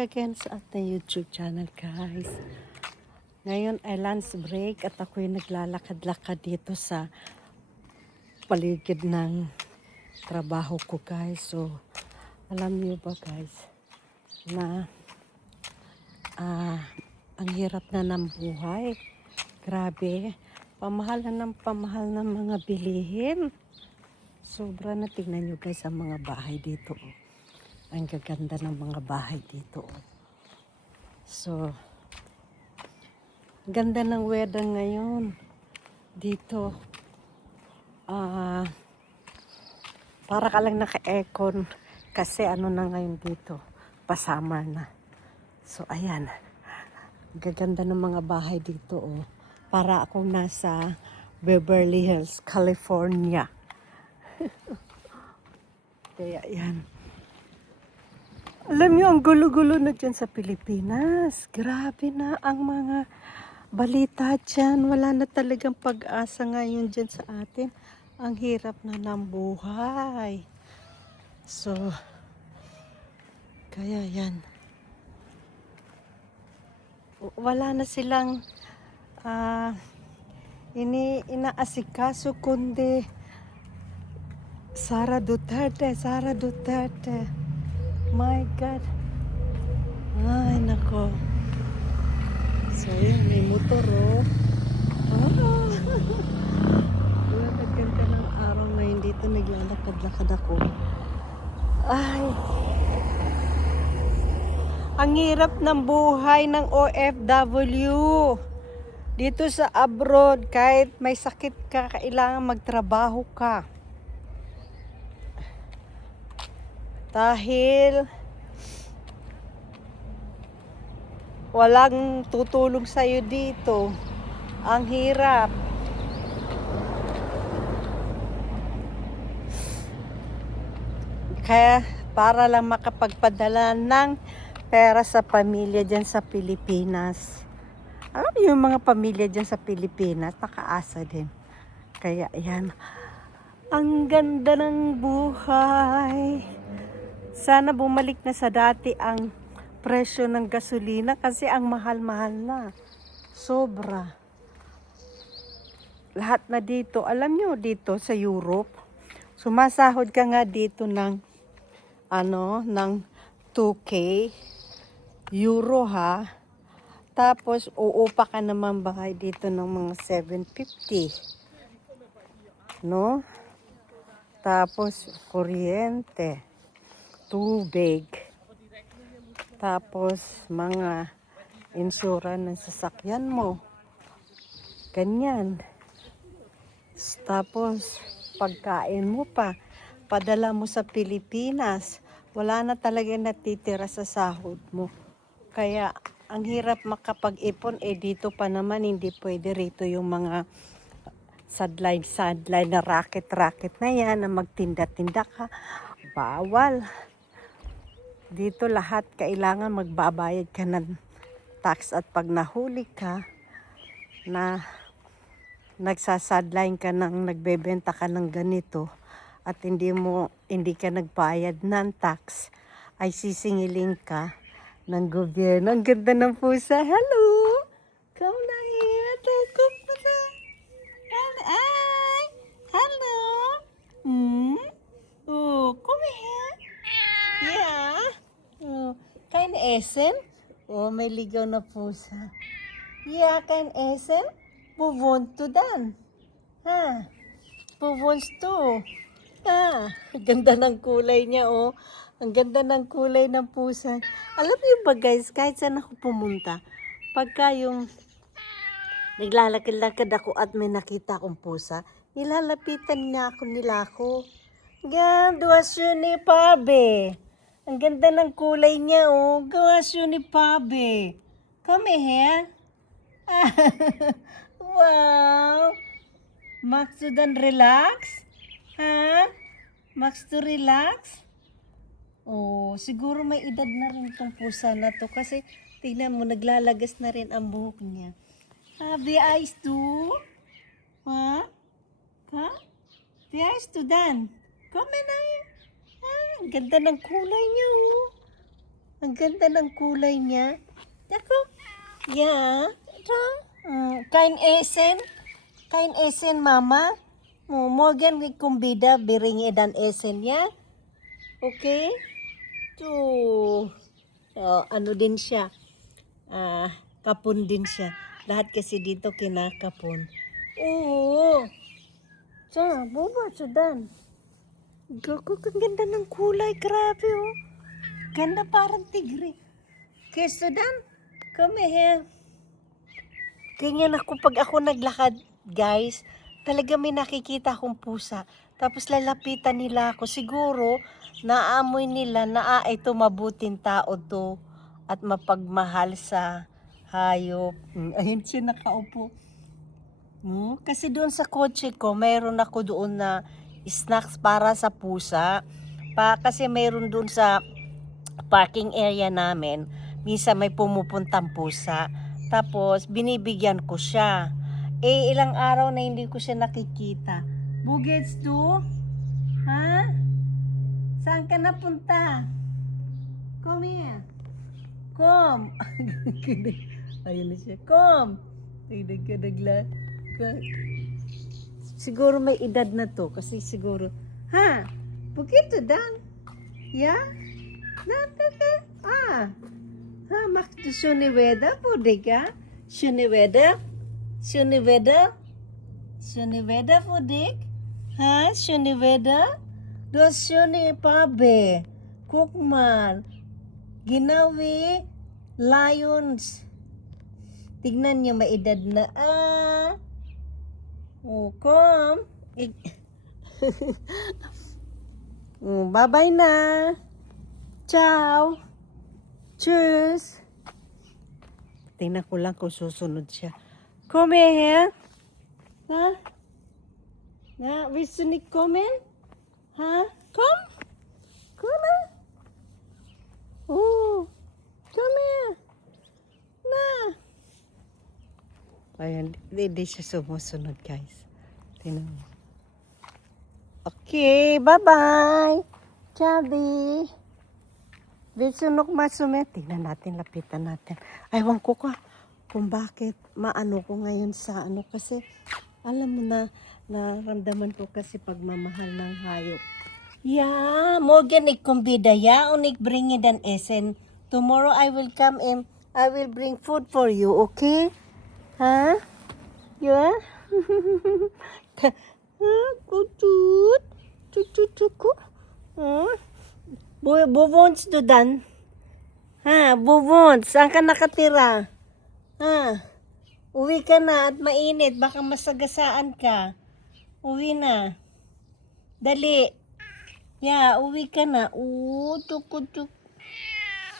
back again sa ating YouTube channel, guys. Ngayon ay lunch break at ako'y naglalakad-lakad dito sa paligid ng trabaho ko, guys. So, alam niyo ba, guys, na ang hirap na ng buhay. Grabe, pamahal ng mga bilihin. Sobra na, tingnan nyo, guys, ang mga bahay dito. Ang gaganda ng mga bahay dito. So, ganda ng weather ngayon dito. Para ka lang naka-aircon kasi ano na ngayon dito, pa-summer na. So, ayan. Gaganda ng mga bahay dito, oh. Para akong nasa Beverly Hills, California. Kaya, ayan. Alam niyo, ang gulo-gulo na dyan sa Pilipinas. Grabe na ang mga balita dyan. Wala na talagang pag-asa ngayon dyan sa atin. Ang hirap na ng buhay. So, kaya yan. Wala na silang inaasikaso kundi Sara Duterte. My God. Ay, nako. So, yun, may motor, oh. Ganda ng araw ngayon dito. Naglalakad-lakad ako. Ay. Ang hirap ng buhay ng OFW. Dito sa abroad, kahit may sakit ka, kailangan magtrabaho ka. Dahil walang tutulong sa'yo dito. Ang hirap. Kaya para lang makapagpadala ng pera sa pamilya dyan sa Pilipinas. Alam niyo yung mga pamilya dyan sa Pilipinas, nakaasa din. Kaya yan. Ang ganda ng buhay. Sana bumalik na sa dati ang presyo ng gasolina kasi ang mahal-mahal na. Sobra. Lahat na dito, alam nyo dito sa Europe, sumasahod ka nga dito ng ng 2K euro, ha. Tapos uupa ka naman bahay dito ng mga 750. No? Tapos kuryente, tubig, tapos mga insurance ng sasakyan mo. Ganyan. Tapos pagkain mo pa, padala mo sa Pilipinas. Wala na talaga natitira sa sahod mo. Kaya ang hirap makapag-ipon, dito pa naman hindi pwede rito yung mga sadline na racket na yan, na magtinda-tinda ka. Bawal. Dito lahat kailangan magbabayad ka ng tax at pag nahuli ka na nagsasadline ka ng nagbebenta ka ng ganito at hindi ka nagbayad ng tax, ay sisingiling ka ng gobyerno. Ang ganda ng pusa. Hello! Come na here. Come na. Ay! Hello! Oh, come here. Yeah. Oh, kain essen? Oh, may ligaw na pusa. Yeah, kain essen? Pupunto dan. Ha? Pupunto. Ah, ganda ng kulay niya, oh. Ang ganda ng kulay ng pusa. Alam niyo ba, guys, kahit saan ako pumunta, pagka yung naglalakad-lakad ako at may nakita akong pusa, nilalapitan niya nila ako. Gawasyo ni Pabe. Ang ganda ng kulay niya, oh. Gawasyo ni Pabe. Come here. Wow. Max to dan relax? Ha? Max to relax? Oh, siguro may edad na rin itong pusa na to kasi tingnan mo, naglalagas na rin ang buhok niya. Be eyes too? Ha? Ha? Be eyes to dan? Come na. Ang ganda ng kulay niya, oh. Ang ganda ng kulay niya. Ako, yeah. Kain esen. Kain esen, mama. Morgan kumbida biring edan esen ya. Okay? Ano din siya. Kapon din siya. Lahat kasi dito kinakapon. Oo. Boba, sudan. Gago, ang ganda ng kulay. Grabe, oh. Ganda parang tigre. Okay, sudan, come here. Ganyan ako pag ako naglakad, guys. Talaga may nakikita akong pusa. Tapos lalapitan nila ako. Siguro, naamoy nila na ito mabuting tao to. At mapagmahal sa hayop. Ayun siya nakaupo. Kasi doon sa kotse ko, mayroon ako doon na snacks para sa pusa. Kasi mayroon doon sa parking area namin, minsan may pumupuntang pusa. Tapos, binibigyan ko siya. Ilang araw na hindi ko siya nakikita. Bugets to? Ha? Saan ka napunta? Come here. Come. Ayun na siya. Come. Ay, nagla. Siguro may edad na to. Kasi siguro, ha? Bukito dan? Yeah? Makto Shuniveda pwede ka? Shuniveda pwede? Ha? Shuniveda? Dos Shuni Pabe Kukman Ginawi Lions. Tignan niyo, may edad na. Come. Bye-bye na. Ciao. Cheers. Tingnan ko lang kung susunod siya. Come here. Ha? Willst du nicht kommen? Ha? Come. Come. Come here. Na. Ayan, hindi siya sumusunod, guys. Tingnan mo. Okay, bye-bye. Chabi. Bilsunok masumet. Tingnan natin, lapitan natin. Aywan ko kung bakit maano ko ngayon sa ano. Kasi, alam mo na, naramdaman ko kasi pagmamahal ng hayop. Yeah, Morgan, ikumbida ya. Unik bring it an esen. Tomorrow I will come and I will bring food for you, okay? Ha? Yeah? Kutut. Tutut. Bubons to dan. Ha, bubons. Saan ka nakatira? Ha? Uwi ka na at mainit. Baka masagasaan ka. Uwi na. Dali. Yeah, uwi ka na. Tuk.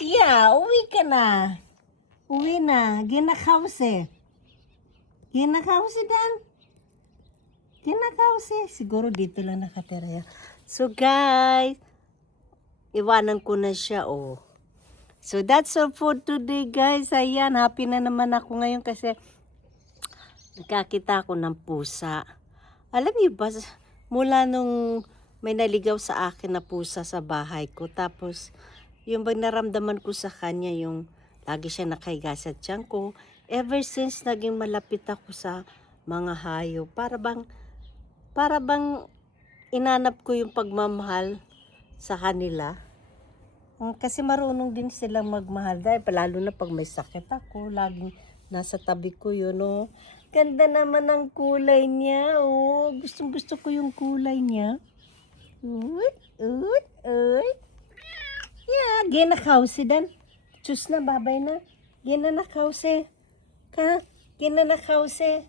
Yeah, uwi ka na. Uwi na. Ginakause dan. Ginakause. Siguro dito lang nakatira yan. So guys, iwanan ko na siya, oh. So that's all for today, guys. Ayan, happy na naman ako ngayon kasi nakakita ako ng pusa. Alam niyo ba, mula nung may naligaw sa akin na pusa sa bahay ko, tapos yung bang naramdaman ko sa kanya, yung lagi siya nakahiga sa tiyan ko, ever since naging malapit ako sa mga hayop, para bang inanap ko yung pagmamahal sa kanila. Kasi marunong din silang magmahal dahil lalo na pag may sakit ako, laging nasa tabi ko yun, oh. Ganda naman ang kulay niya, oh. Gustong-gusto ko yung kulay niya. Uy. Yeah, ginakause dan. Chus na, babay na. Ginanakause. Ginanakause.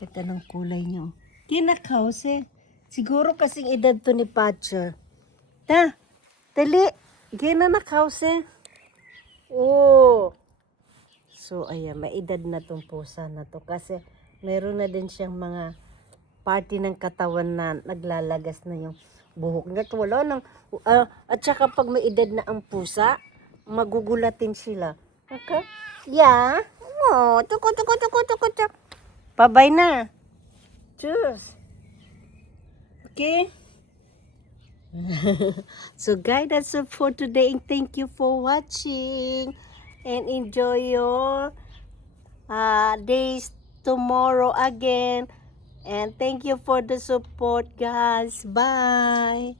Ganda ng kulay niyo. Ginakause. Siguro kasing edad to ni Patcher. Dali. Ginanakause. Oh. So, ayan, may edad na tong pusa na to. Kasi, meron na din siyang mga party ng katawan na naglalagas na yung buhok niya. Wala nang, at saka pag may edad na ang pusa, magugulatin sila. Okay? Yeah. Oh, tuko. Pabay na. Cheers. Okay? So guys, that's it for today. And thank you for watching. And enjoy your days tomorrow again. And thank you for the support, guys. Bye.